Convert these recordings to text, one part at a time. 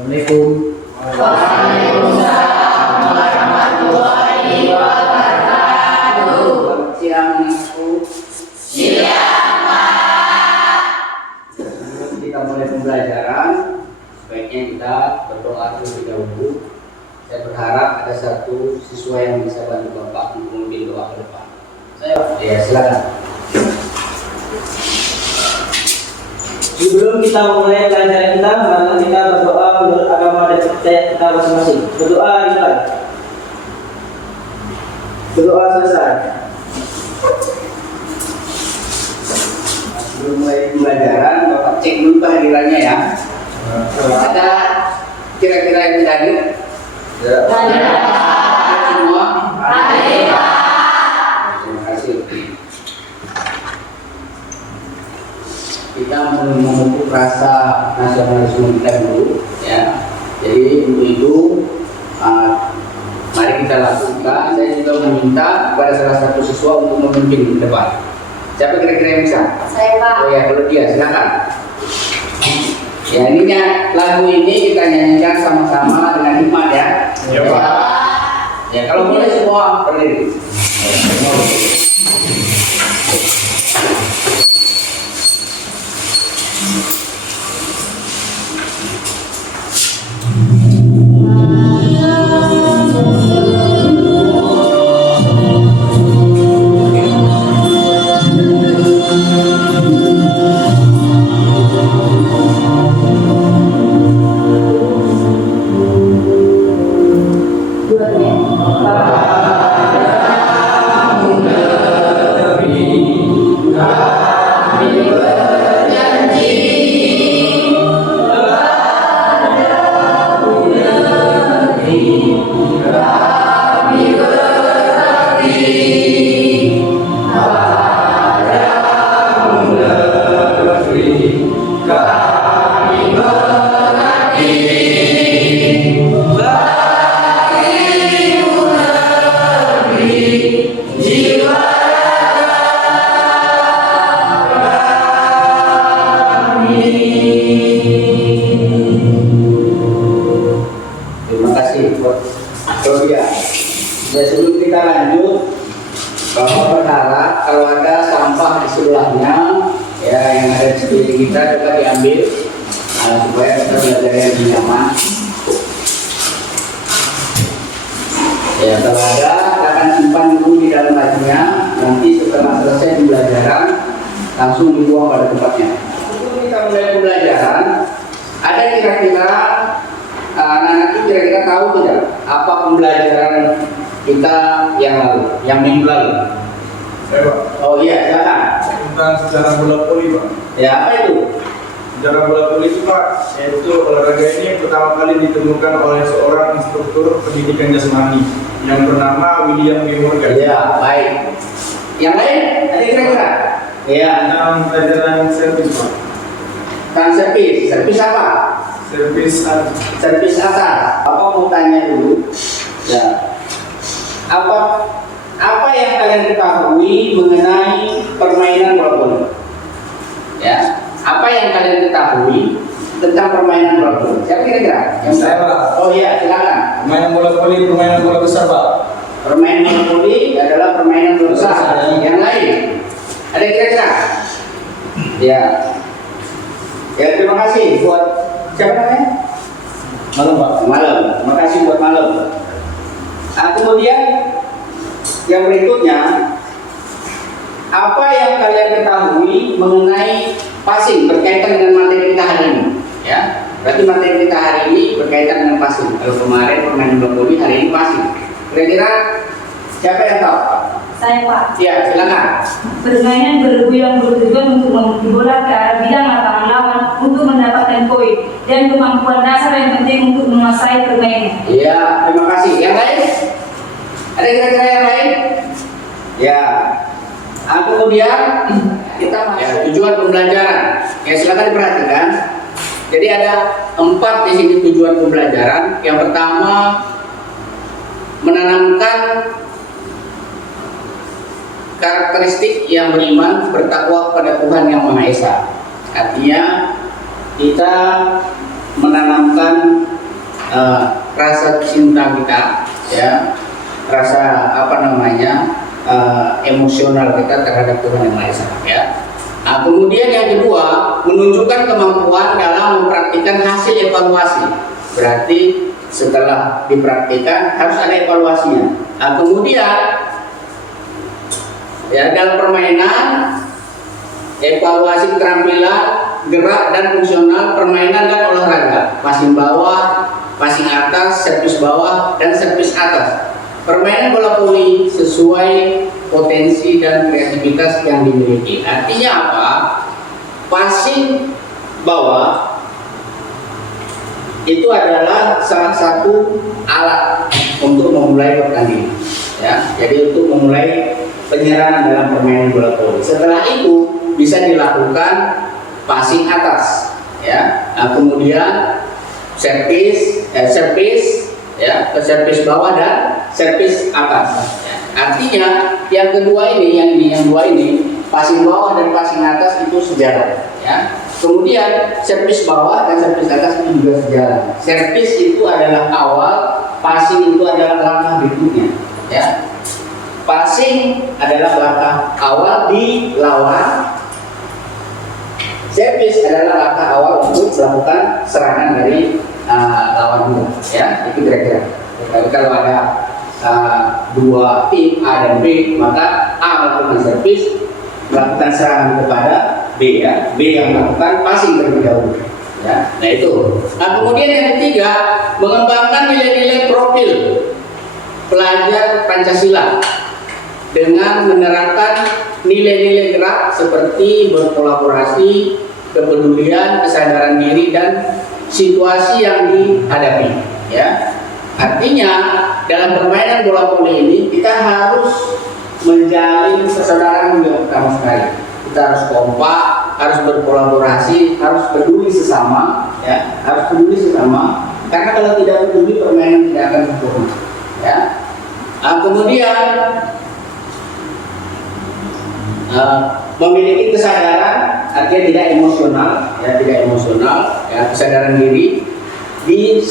Assalamualaikum. Waalaikumsalam warahmatullahi wabarakatuh. Selamat siang, Ibu. Siang, Pak. Sebelum kita mulai pembelajaran, sebaiknya kita berdoa terlebih dahulu. Saya berharap ada satu siswa yang bisa bantu Bapak untuk memimpin doa ke depan. Ya, silakan. Sebelum kita memulai pelajaran kita, mari kita berdoa menurut agama dan percaya kita masing-masing. Berdoa dimulai. Berdoa selesai. Sebelum mulai pembelajaran, Bapak cek dulu kehadirannya ya. Ada kira-kira yang tidak hadir? Hadir. Semua? Hadir, Pak. Terima kasih. Kita memupuk rasa nasionalisme kita dulu, ya. Jadi untuk itu, mari kita lakukan. Saya juga meminta kepada salah satu siswa untuk memimpin di depan. Siapa kira-kira yang bisa? Saya, Pak. Oh ya, kalau dia silakan. Ya, ininya lagu ini kita nyanyikan sama-sama dengan hikmat ya. Ya, Pak. Ya, kalau boleh semua berdiri. Terima kasih buat Claudia. Dan sebelum kita lanjut, Bapak berharap kalau ada sampah di sebelahnya, ya yang ada di sekeliling kita dapat diambil, supaya kita belajar yang lebih nyaman. Ya, kalau ada akan simpan dulu di dalam lacinya. Nanti setelah selesai pembelajaran langsung dibuang pada tempatnya. Sebelum kita mulai pembelajaran, ada kira-kira anak-anak itu kira-kira tahu tidak apa pembelajaran kita yang lalu, yang minggu lalu? Saya, Pak. Oh iya, silakan. Tentang sejarah bola voli, Pak. Ya, apa itu? Sejarah bola voli itu, Pak, yaitu olahraga ini pertama kali ditemukan oleh seorang instruktur pendidikan jasmani yang bernama William W. Morgan. Ya, baik. Yang lain? Ada kira-kira? Ya, Tentang pelajaran servis, Pak. kan servis. Servis apa? Servis Servis atas. Apa mau tanya dulu? Ya. Apa yang kalian ketahui mengenai permainan bola voli? Ya. Apa yang kalian ketahui tentang permainan bola voli? Siapa kira-kira? Yang Saya, Pak. Oh iya, silakan. Permainan bola voli, permainan bola besar, Pak. Permainan bola voli adalah permainan bola besar. Yang lain? Ada kira-kira? Ya. Ya, terima kasih buat siapa namanya? Malam, Pak. Malam. Terima kasih buat malam. Nah, kemudian yang berikutnya, apa yang kalian ketahui mengenai passing berkaitan dengan materi kita hari ini? Ya, berarti materi kita hari ini berkaitan dengan passing. Kalau kemarin permainan bola voli, hari ini passing. Kira-kira siapa yang tahu? Saya, Pak. Ya, silakan. Permainan bergu yang bertujuan untuk memuji bola ke arah bidang lapangan lawan untuk mendapatkan poin dan kemampuan dasar yang penting untuk menguasai permainan. Iya, terima kasih. Yang lain? Ada kira-kira yang lain? Ya. Nah, kemudian kita masuk tujuan pembelajaran. Ya, silakan diperhatikan. Jadi ada 4 di sini tujuan pembelajaran. Yang pertama, menanamkan karakteristik yang beriman, bertakwa kepada Tuhan Yang Maha Esa. Artinya kita menanamkan rasa cinta kita, ya, rasa emosional kita terhadap Tuhan Yang Maha Esa, ya. Nah, kemudian yang kedua, menunjukkan kemampuan dalam mempraktikkan hasil evaluasi. Berarti setelah dipraktikkan harus ada evaluasinya. Nah, kemudian ya, dalam permainan, evaluasi keterampilan, gerak dan fungsional permainan dan olahraga, passing bawah, passing atas, servis bawah, dan servis atas. Permainan bola voli sesuai potensi dan kreativitas yang dimiliki. Artinya apa? Passing bawah itu adalah salah satu alat untuk memulai pertandingan, ya. Jadi untuk memulai penyerangan dalam permainan bola voli. Setelah itu bisa dilakukan passing atas, ya. Nah, kemudian servis, ya, ke servis bawah dan servis atas. Ya. Artinya yang kedua ini, yang dua ini, passing bawah dan passing atas itu sejalan, ya. Kemudian servis bawah dan servis atas itu juga sejalan. Servis itu adalah awal, passing itu adalah langkah berikutnya, ya. Passing adalah langkah awal di lawan. Servis adalah langkah awal untuk melakukan serangan dari lawan juga, ya. Itu kira-kira. Tapi kalau ada dua tim A dan B, maka A melakukan servis, melakukan serangan kepada B, ya. B yang melakukan passing terlebih dahulu, ya. Nah itu. Nah kemudian yang ketiga, mengembangkan nilai-nilai profil pelajar Pancasila dengan menerapkan nilai-nilai gerak seperti berkolaborasi, kepedulian, kesadaran diri, dan situasi yang dihadapi, ya. Artinya dalam permainan bola voli ini kita harus menjalin persaudaraan yang pertama sekali. Kita harus kompak, harus berkolaborasi, harus peduli sesama, ya, harus peduli sesama. Karena kalau tidak peduli, permainan tidak akan sempurna, ya. Nah, kemudian memiliki kesadaran, artinya tidak emosional, ya, tidak emosional, ya, kesadaran diri di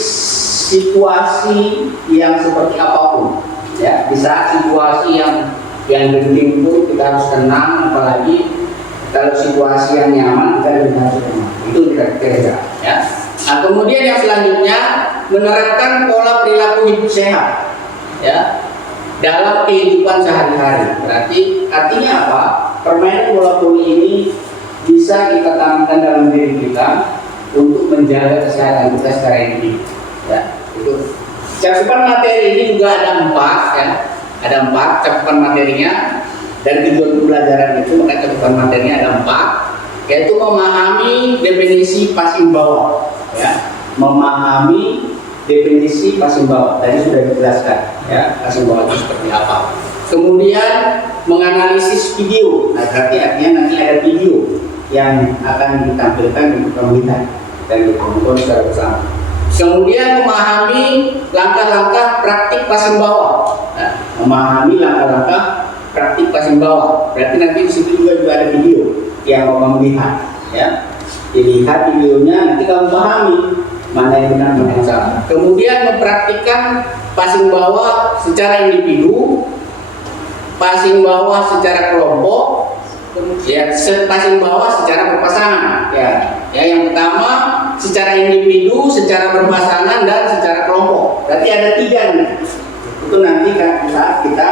situasi yang seperti apapun, ya. Di saat situasi yang genting pun kita harus tenang, apalagi kalau situasi yang nyaman kita lebih harus tenang. Itu kira-kira, ya. Nah, kemudian yang selanjutnya, menerapkan pola perilaku hidup sehat, ya, dalam kehidupan sehari-hari. Berarti artinya apa? Permainan bola voli ini bisa kita tanamkan dalam diri kita untuk menjaga kesehatan kita secara individu, ya. Itu. Cakupan materi ini juga ada 4, ya. Ada 4 cakupan materinya. Dari tujuan pembelajaran itu, maka cakupan materinya ada 4, yaitu memahami definisi passing bawah, ya. Memahami definisi passing bawah tadi sudah dijelaskan, ya, passing bawah itu seperti apa. Kemudian menganalisis video. Nah, berarti artinya nanti ada video yang akan ditampilkan untuk pemilihan dan ditonton secara bersama. Kemudian memahami langkah-langkah praktik passing bawah. Nah, memahami langkah-langkah praktik passing bawah. Berarti nanti di situ juga ada video yang mau melihat, ya. Dilihat videonya, nanti kamu pahami mana yang benar, mana yang salah. Kemudian mempraktikkan passing bawah secara individu, passing bawah secara kelompok, ya, passing bawah secara berpasangan, ya. Ya, yang pertama secara individu, secara berpasangan, dan secara kelompok. Berarti ada 3 nih. Itu nanti kan saat kita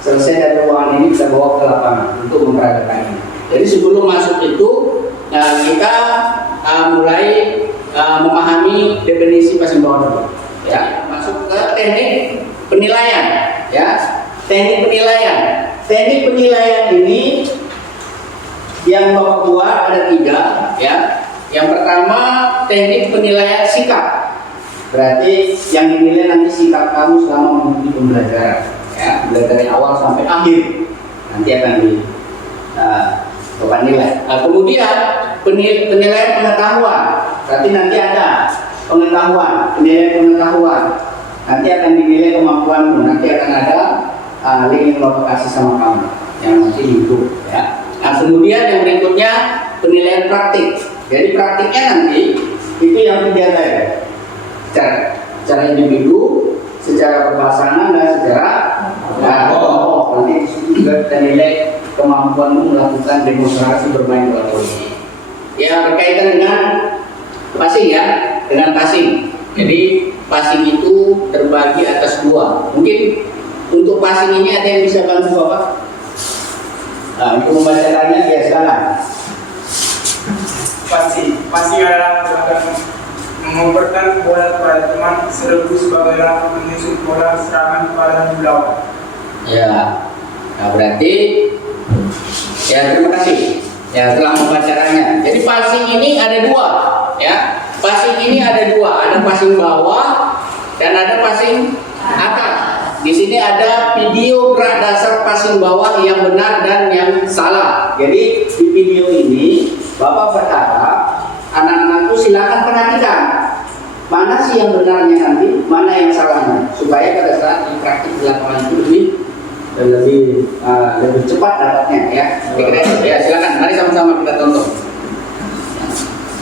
selesai dari ruangan ini kita bawa ke lapangan untuk memperagakan ini. Jadi sebelum masuk itu kita mulai memahami definisi passing bawah dulu, ya. Masuk ke teknik penilaian, ya. Teknik penilaian. Teknik penilaian ini yang Bapak buat ada 3, ya. Yang pertama teknik penilaian sikap. Berarti yang dinilai nanti sikap kamu selama mengikuti pembelajaran, ya. Mulai dari awal sampai akhir nanti akan Bapak nilai. Nah, kemudian penilaian pengetahuan. Berarti nanti ada pengetahuan, penilaian pengetahuan. Nanti akan dinilai kemampuanmu. Nanti akan ada link yang Bapak kasih sama kamu yang nanti dihitung, ya. Nah, kemudian yang berikutnya penilaian praktik. Jadi praktiknya nanti itu yang 3 tadi. secara individu, secara berpasangan dan secara kelompok. Nanti juga kita nilai kemampuanmu melakukan demonstrasi bermain bola voli. Ya, berkaitan dengan passing ya, dengan passing. Jadi passing itu terbagi atas dua. Mungkin untuk passing ini ada yang bisa bantu Bapak? Nah, untuk membacakannya ya silakan. Passing adalah gerakan mengoperkan bola kepada teman serbu sebagai langkah menyusun bola serangan pada lawan. Ya, nah berarti ya terima kasih ya telah membacakannya. Jadi passing ini ada dua ya. Passing ini ada dua, ada passing bawah dan ada passing atas. Di sini ada video gerak dasar passing bawah yang benar dan yang salah. Jadi di video ini Bapak berharap anak-anakku silakan perhatikan mana sih yang benarnya nanti, mana yang salahnya, supaya pada saat di praktik di lapangan itu lebih cepat dapatnya ya. Kira-kira itu ya, silakan mari sama-sama kita tonton.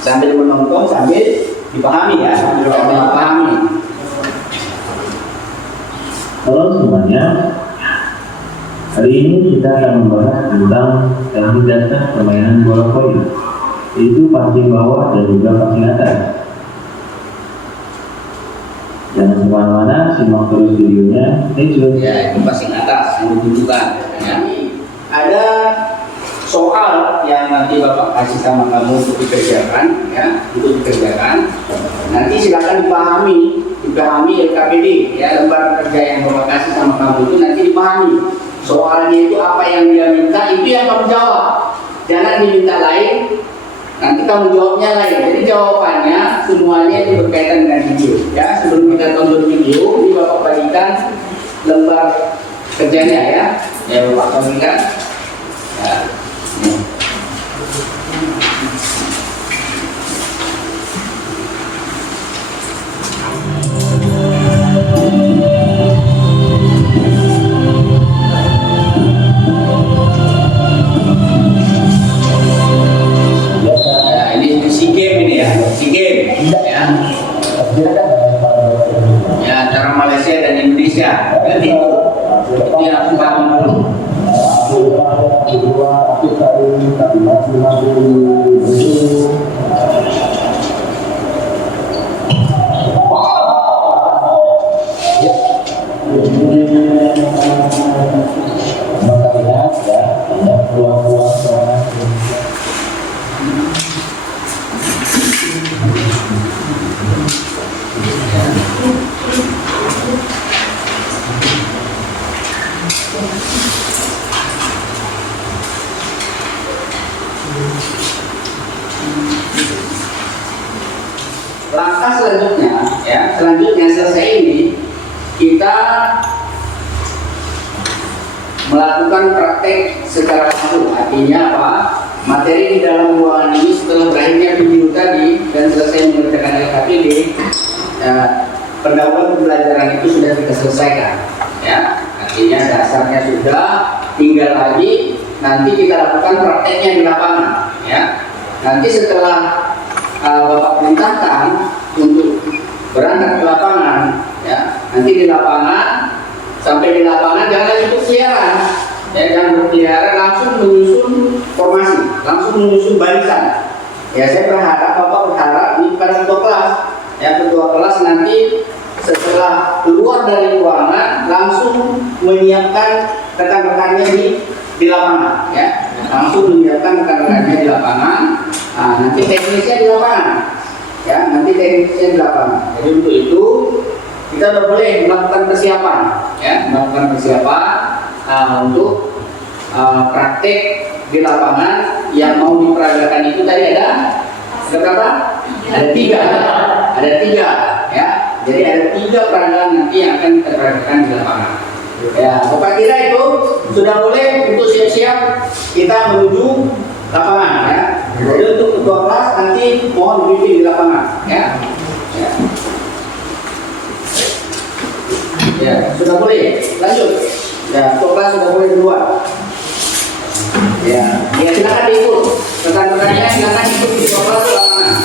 Sambil menonton sambil dipahami ya, sambil dipahami. Halo semuanya, hari ini kita akan membahas tentang teknik dasar permainan bola voli, yaitu passing bawah dan juga passing atas. Jangan kemana-mana, simak terus videonya. Ya, itu passing atas yang ditunjukkan. Ya. Ada soal yang nanti Bapak kasih sama kamu untuk dikerjakan, ya, untuk dikerjakan. Nanti silakan dipahami LKPD, ya, lembar kerja yang Bapak kasih sama kamu itu nanti dipahami. Soalnya itu apa yang dia minta, itu yang kamu jawab. Jangan diminta lain, nanti kamu jawabnya lain. Jadi jawabannya semuanya itu berkaitan dengan video. Ya, sebelum kita tonton video, ini Bapak bagikan lembar kerjanya ya. Ya, Bapak bagikan. Ya. Ini SEA Games ini ya, SEA Games ya. Ya, antara Malaysia dan Indonesia. Jadi itu yang aku paham dulu. Langkah selanjutnya, ya, selesai ini kita melakukan praktek secara langsung. Artinya apa? Materi di dalam ruangan ini setelah berakhirnya video tadi dan selesai mengerjakan LKPD, pendahuluan pembelajaran itu sudah kita selesaikan. Ya, artinya dasarnya sudah, tinggal lagi nanti kita lakukan prakteknya di lapangan. Ya, nanti setelah Bapak perintahkan untuk berangkat ke lapangan, ya, nanti di lapangan, sampai di lapangan jangan lagi berkeliaran, ya, jangan berkeliaran, langsung menyusun formasi, langsung menyusun barisan. Ya, saya berharap Bapak berharap ini pada ketua kelas, ya, ketua kelas nanti setelah keluar dari ruangan langsung menyiapkan rekan-rekannya di lapangan, ya, langsung menyiapkan rekan-rekannya di lapangan. Nah, nanti teknisnya di lapangan, ya, nanti teknisnya di lapangan. Jadi untuk itu kita sudah boleh melakukan persiapan, ya, melakukan persiapan untuk praktek di lapangan yang mau diperagakan itu tadi ada berapa? Ada tiga, ya. Jadi ada 3 peragaan nanti yang akan kita peragakan di lapangan. Ya, Bapak kira itu sudah boleh untuk siap-siap kita menuju lapangan, ya. Jadi untuk ketua kelas nanti mohon briefing di lapangan, ya. Ya. Ya, sudah boleh. Lanjut. Ya, ketua kelas sudah boleh keluar. Ya, ya silakan diikut. Rekan-rekannya silakan ikut di ketua kelas ke lapangan.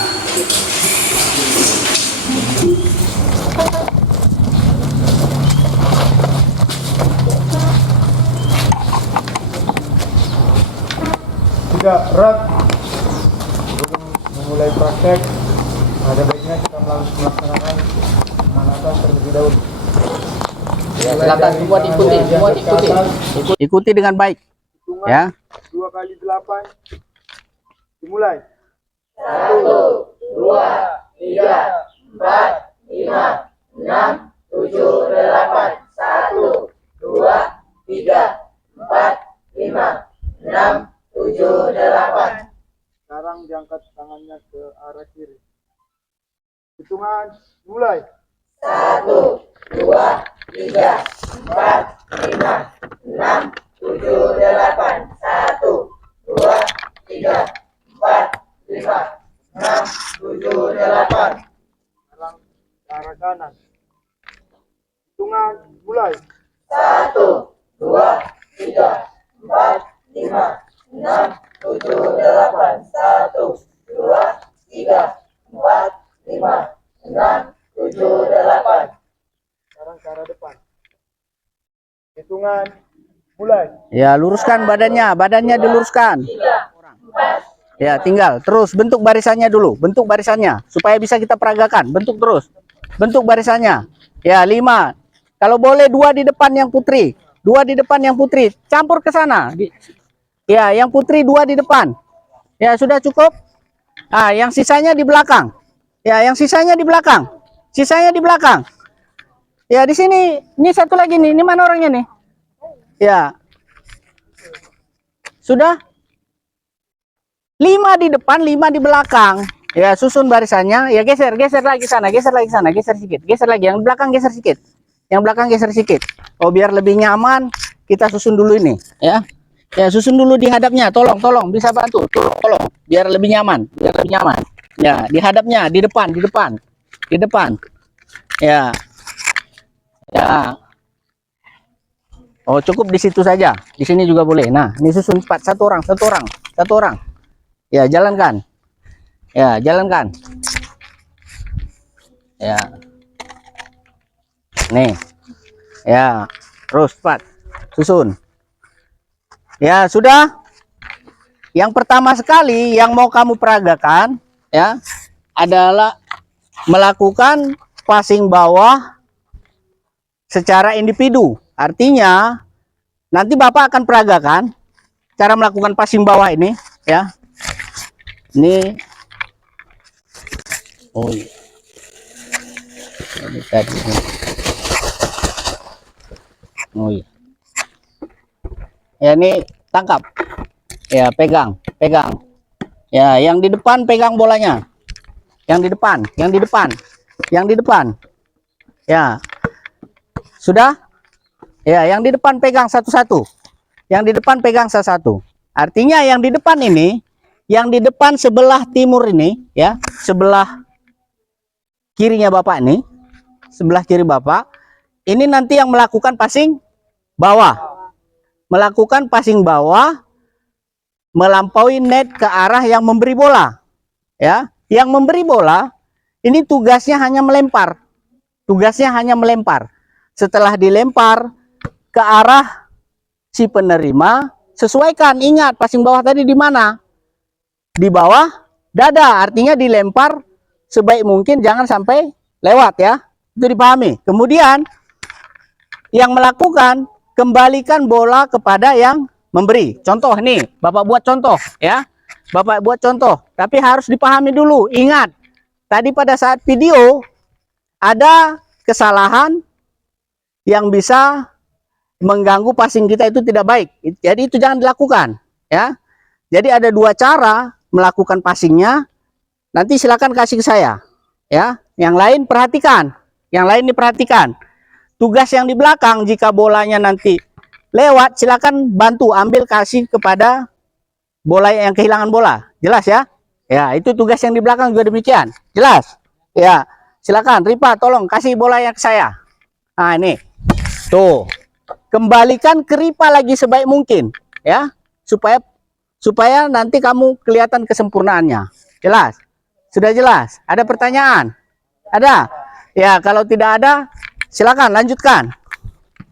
juga erat. Sebelum memulai praktek, ada baiknya kita melaksanakan pemanasan terlebih dahulu. Silakan semua diikuti, semua diikuti. Ikuti dengan baik. Hitungan Ya. 2 kali 8. Dimulai. 1, 2, 3, 4, 5, 6, 7, 8. Sekarang diangkat tangannya ke arah kiri. Hitungan mulai. 1, 2, 3, 4, 5, 6, 7, 8. Sekarang ke arah kanan. Hitungan mulai. 1, 2, 3, 4, 5, 6, 7, 8. Sekarang ke arah depan. Hitungan mulai. Ya, luruskan badannya, badannya diluruskan. Ya, tinggal terus bentuk barisannya dulu, bentuk barisannya supaya bisa kita peragakan. Bentuk terus, bentuk barisannya. Ya, 5. Kalau boleh 2 di depan yang putri, 2 di depan yang putri, campur ke sana. Ya, yang putri 2 di depan. Ya, sudah cukup. Ah, yang sisanya di belakang. Ya, yang sisanya di belakang. Sisanya di belakang. Ya, di sini. Ini satu lagi nih. Ini mana orangnya nih? Ya. Sudah? 5 di depan, 5 di belakang. Ya, susun barisannya. Ya, geser lagi sana, geser sedikit. Geser lagi. Yang belakang geser sedikit. Yang belakang geser sedikit. Oh, biar lebih nyaman, kita susun dulu ini, ya. Ya, susun dulu di hadapnya. Tolong, bisa bantu. Tolong, biar lebih nyaman, Ya, di hadapnya, di depan. Ya. Ya. Oh, cukup di situ saja. Di sini juga boleh. Nah, ini susun cepat. Satu orang. Ya, jalankan. Ya. Nih. Ya, terus cepat. Susun. Ya, sudah. Yang pertama sekali yang mau kamu peragakan, ya, adalah melakukan passing bawah secara individu. Artinya, nanti Bapak akan peragakan cara melakukan passing bawah ini, ya. Ini. Oh, iya. Ini tadi. Oh, iya. Ya, ini tangkap. Ya, pegang. Ya, yang di depan pegang bolanya. Yang di depan. Ya. Sudah? Ya, yang di depan pegang satu-satu. Artinya yang di depan ini, yang di depan sebelah timur ini, ya, sebelah kirinya Bapak ini, sebelah kiri Bapak, ini nanti yang melakukan passing bawah. Melampaui net ke arah yang memberi bola. Ya, yang memberi bola ini tugasnya hanya melempar. Setelah dilempar ke arah si penerima, sesuaikan. Ingat, passing bawah tadi di mana? Di bawah dada. Artinya dilempar sebaik mungkin, jangan sampai lewat, ya. Itu dipahami. Kemudian yang melakukan, kembalikan bola kepada yang memberi. Contoh nih, Bapak buat contoh, ya. Tapi harus dipahami dulu. Ingat, tadi pada saat video ada kesalahan yang bisa mengganggu passing kita, itu tidak baik. Jadi itu jangan dilakukan, ya. Jadi ada 2 cara melakukan passingnya. Nanti silakan kasih ke saya, ya. Yang lain perhatikan. Diperhatikan. Tugas yang di belakang, jika bolanya nanti lewat, silakan bantu ambil, kasih kepada bola yang kehilangan bola. Jelas, ya? Ya, itu tugas yang di belakang juga demikian. Jelas? Ya, silakan Ripa, tolong kasih bola yang ke saya. Nah, ini. Tuh. Kembalikan ke Ripa lagi sebaik mungkin, ya. Supaya nanti kamu kelihatan kesempurnaannya. Jelas? Sudah jelas? Ada pertanyaan? Ada? Ya, kalau tidak ada, silakan lanjutkan.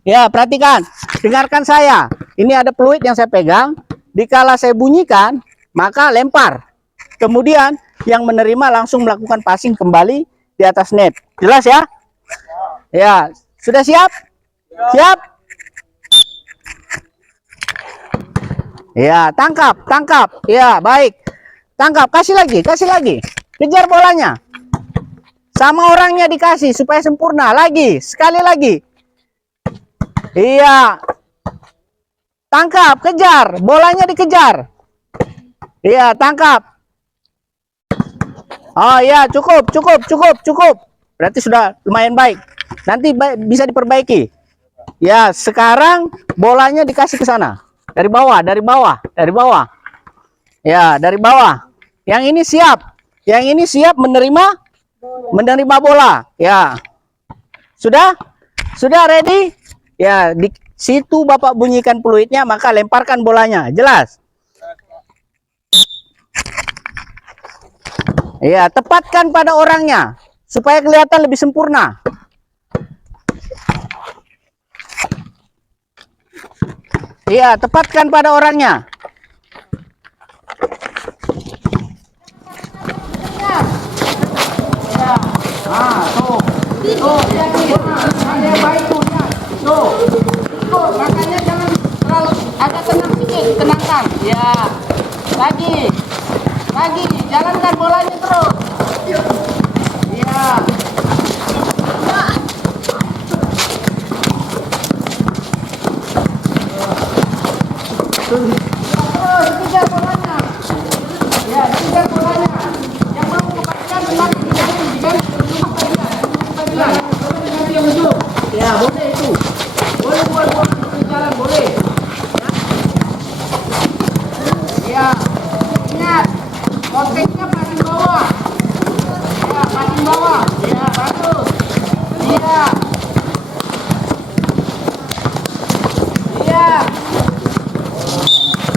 Ya, perhatikan, dengarkan saya. Ini ada peluit yang saya pegang. Dikala saya bunyikan, maka lempar. Kemudian yang menerima langsung melakukan passing kembali di atas net. Jelas ya? Ya, sudah siap? Siap? Ya, tangkap, tangkap. Ya, baik. Tangkap, kasih lagi, kasih lagi. Kejar bolanya. Sama orangnya dikasih supaya sempurna. Lagi, sekali lagi. Iya. Tangkap, kejar. Bolanya dikejar. Iya, tangkap. Oh iya, cukup, cukup, cukup, cukup. Berarti sudah lumayan baik. Nanti bisa diperbaiki. Ya, sekarang bolanya dikasih ke sana. Dari bawah, dari bawah, dari bawah. Ya, dari bawah. Yang ini siap. Yang ini siap menerima bola. Ya. Sudah? Sudah ready? Ya, di situ Bapak bunyikan peluitnya, maka lemparkan bolanya. Jelas? Ya, tepatkan pada orangnya supaya kelihatan lebih sempurna. Ya, tepatkan pada orangnya. Ya. Ah, tuh. Tuh, ada baik tuh. Tuh. Tuh, makanya jangan terlalu agak tenang sedikit, tenangkan. Ya. Lagi. Lagi, jalankan bolanya terus. Iya. Terus kejar bolanya. Ya, kejar bolanya. Yang mau kepatikan silakan diganti. Nanti yang ujung. Ya, boleh itu. Boleh buat jalan, boleh. Ya. Ingat. Konteksnya passing bawah. Ya, passing bawah. Ya, bagus. Iya. Iya.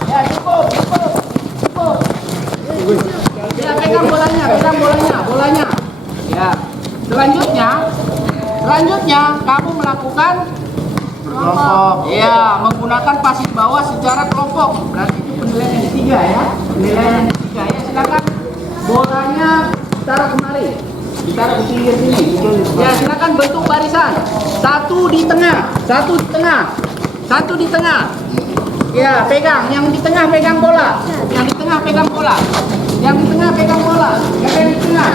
Ya, cukup, cukup. Cukup. Ya, pegang bolanya. Ya. Selanjutnya kamu melakukan kelompok. Ya, menggunakan passing bawah secara kelompok. Berarti itu penilaian yang ketiga ya. Penilaian yang ketiga ya. Silakan bolanya taruh kemari. Ditaruh di pinggir sini. Ya, silakan bentuk barisan. Satu di tengah. Ya, pegang. Yang di tengah pegang bola. Yang di tengah pegang bola. Siapa yang di tengah?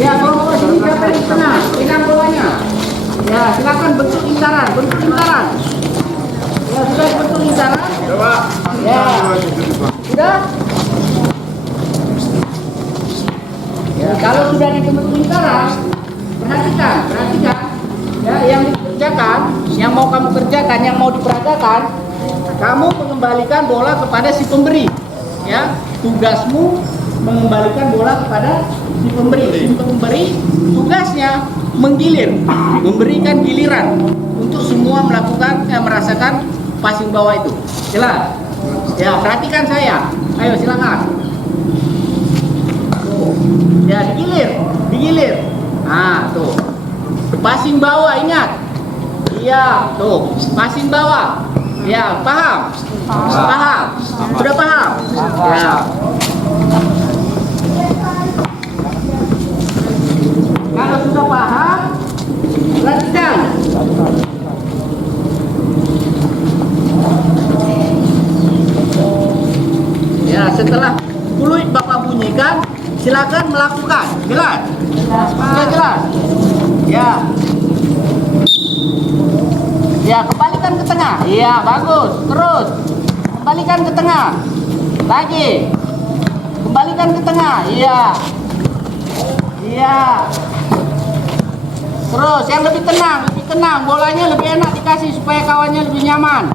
Ya, kalau sini siapa yang di tengah? Pegang bolanya. Ya, silakan bentuk lingkaran. Ya, sudah bentuk lingkaran. Ya. Sudah? Ya, kalau sudah dibentuk lingkaran, perhatikan. Ya, yang dikerjakan, yang mau kamu kerjakan, yang mau diperagakan, kamu mengembalikan bola kepada si pemberi. Ya, tugasmu mengembalikan bola kepada si pemberi. Si pemberi tugasnya menggilir, memberikan giliran untuk semua merasakan passing bawah itu. Jelas? Ya, perhatikan saya. Ayo silakan. Ya, digilir. Nah, tuh. Passing bawah, ingat. Iya, tuh. Passing bawah. Ya, paham? Sudah paham? Ya. Kalau sudah paham, lanjutkan. Ya, setelah peluit Bapak bunyikan, silakan melakukan. Jelas? Sudah jelas? Ya. Ya, kembalikan ke tengah. Iya, bagus. Terus. Kembalikan ke tengah. Lagi. Kembalikan ke tengah. Iya. Iya. Terus, yang lebih tenang. Bolanya lebih enak dikasih supaya kawannya lebih nyaman.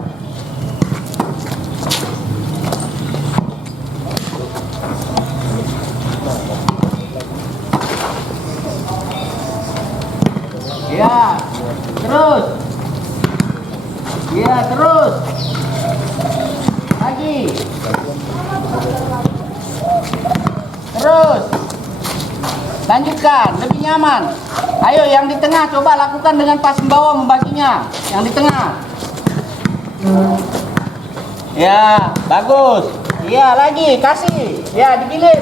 Ya, terus. Ya, terus. Lagi. Terus. Lanjutkan, lebih nyaman. Ayo, yang di tengah coba lakukan dengan passing bawah membaginya. Yang di tengah. Ya, bagus. Iya, lagi kasih. Ya, digilir.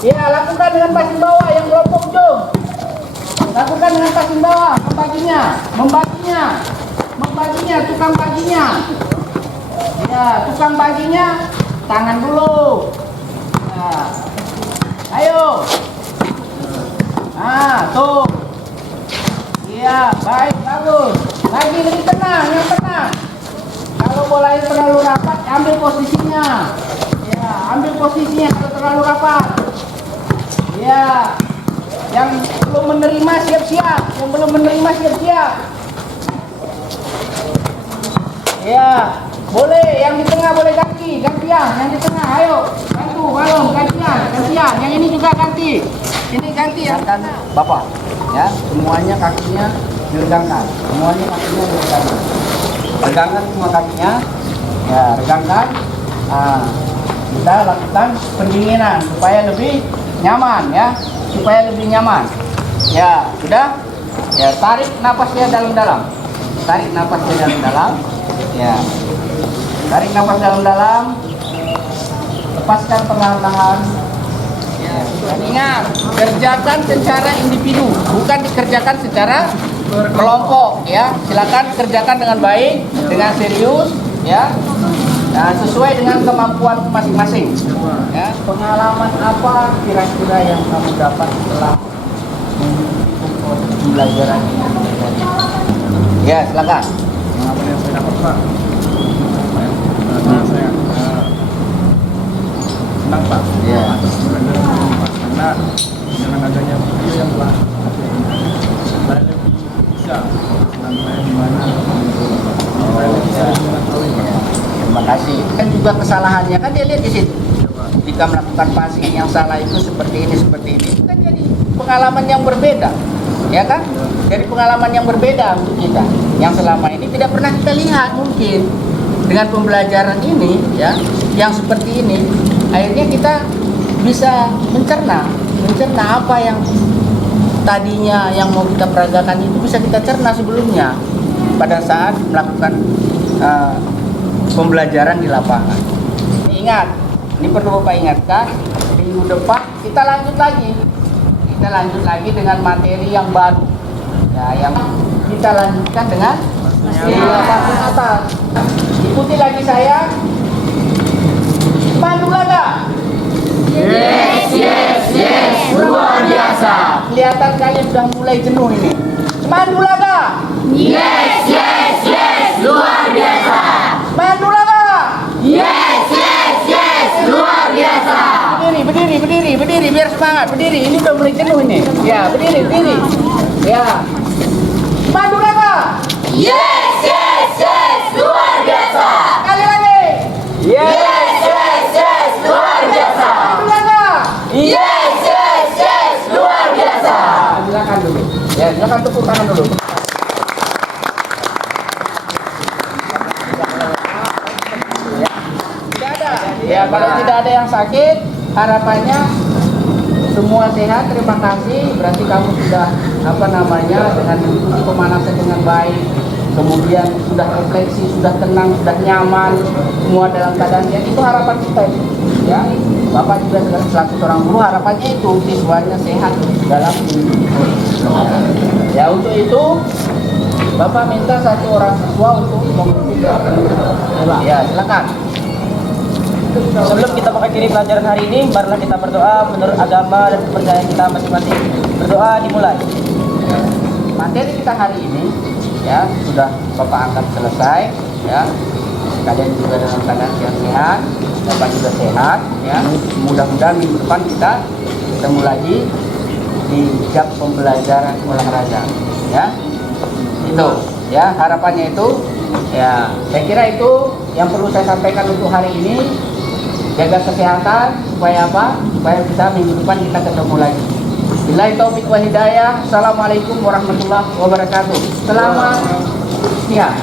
Ya, lakukan dengan passing bawah yang kelompok ujung. Lakukan dengan passing bawah, membaginya, tukang baginya. Ya, tukang baginya, tangan dulu. Nah, ayo. Nah, tuh. Iya, baik, bagus. Lagi lebih tenang, yang tenang. Kalau bola itu terlalu rapat, ambil posisinya. Ya, ambil posisinya kalau terlalu rapat. Ya, yang belum menerima siap-siap. Ya, boleh. Yang di tengah boleh gantian. Yang di tengah, ayo bantu, gantian. Yang ini juga ganti. Ini ganti ya. Bapak, ya, semuanya kakinya diregangkan. Regangkan semua kakinya. Ya, regangkan. Nah, kita lakukan pendinginan supaya lebih nyaman ya. Ya, sudah. Ya, tarik napasnya dalam-dalam. Ya. Tarik napas dalam-dalam. Lepaskan perlahan-lahan. Ya, dan ingat, kerjakan secara individu, bukan dikerjakan secara kelompok ya. Silakan kerjakan dengan baik, dengan serius ya. Nah, sesuai dengan kemampuan masing-masing. Ya, pengalaman apa kira-kira yang kamu dapat setelah mengikuti pembelajaran ini? Ya, silakan. Pengalaman yang saya dapat, Pak. Saya senang, Pak. Ya. Atas pembelajaran ini, Pak. Karena dengan adanya video yang telah saya lebih bisa mengenai gimana saya bisa mengetahui, Pak. Terima kasih. Kan juga kesalahannya kan dia lihat di situ. Jika melakukan passing yang salah itu seperti ini. Itu kan jadi pengalaman yang berbeda, ya kan? Jadi pengalaman yang berbeda untuk kita. Yang selama ini tidak pernah kita lihat mungkin. Dengan pembelajaran ini, ya, yang seperti ini, akhirnya kita bisa mencerna apa yang tadinya yang mau kita peragakan itu bisa kita cerna sebelumnya pada saat melakukan pembelajaran di lapangan. Ingat, ini perlu Bapak ingatkan, minggu depan kita lanjut lagi dengan materi yang baru. Ya, yang kita lanjutkan dengan passing atas. Ikuti lagi saya. Mandu laga. Yes. Luar biasa. Kelihatan kalian sudah mulai jenuh ini. Mandu laga. Yes. Luar biasa. Mandu laga. Yes. Luar biasa. Berdiri biar semangat. Berdiri. Ini udah mulai jenuh ini. Ya, berdiri. Ya. Mandu laga. Yes. Luar biasa. Kali lagi. Yes. Luar biasa. Mandu laga. Yes. Luar biasa. Silakan dulu. Ya, silakan tepuk tangan dulu. Ya, kalau tidak ada yang sakit, harapannya semua sehat. Terima kasih. Berarti kamu sudah dengan mengikuti pemanasan dengan baik, kemudian sudah refleksi, sudah tenang, sudah nyaman, semua dalam keadaan sehat. Itu harapan kita itu. Ya, Bapak juga selaku seorang guru harapannya itu siswanya sehat dalam ya. Untuk itu Bapak minta satu orang siswa untuk mengikuti. Ya, silakan. Sebelum kita mengakhiri pelajaran hari ini, marilah kita berdoa menurut agama dan kepercayaan kita masing-masing. Berdoa dimulai. Materi kita hari ini ya sudah Bapak angkat selesai ya. Kalian juga dalam keadaan sehat, Bapak juga sehat ya. Mudah-mudahan minggu depan kita ketemu lagi di jam pembelajaran olahraga ya. Itu ya harapannya itu ya. Saya kira itu yang perlu saya sampaikan untuk hari ini. Jaga kesehatan supaya apa? Supaya bisa minggu depan kita ketemu lagi. Billahi taufik wal hidayah. Assalamualaikum warahmatullahi wabarakatuh. Selamat siang.